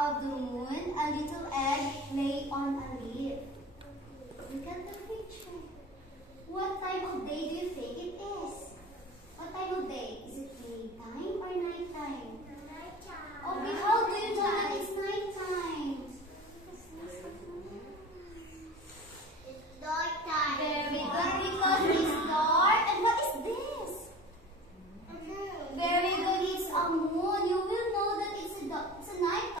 of the moon, a little egg lay on a leaf. Look at the picture. What time of day do you think it is? What time of day? Is it daytime or nighttime? Nighttime. Okay, how do you tell it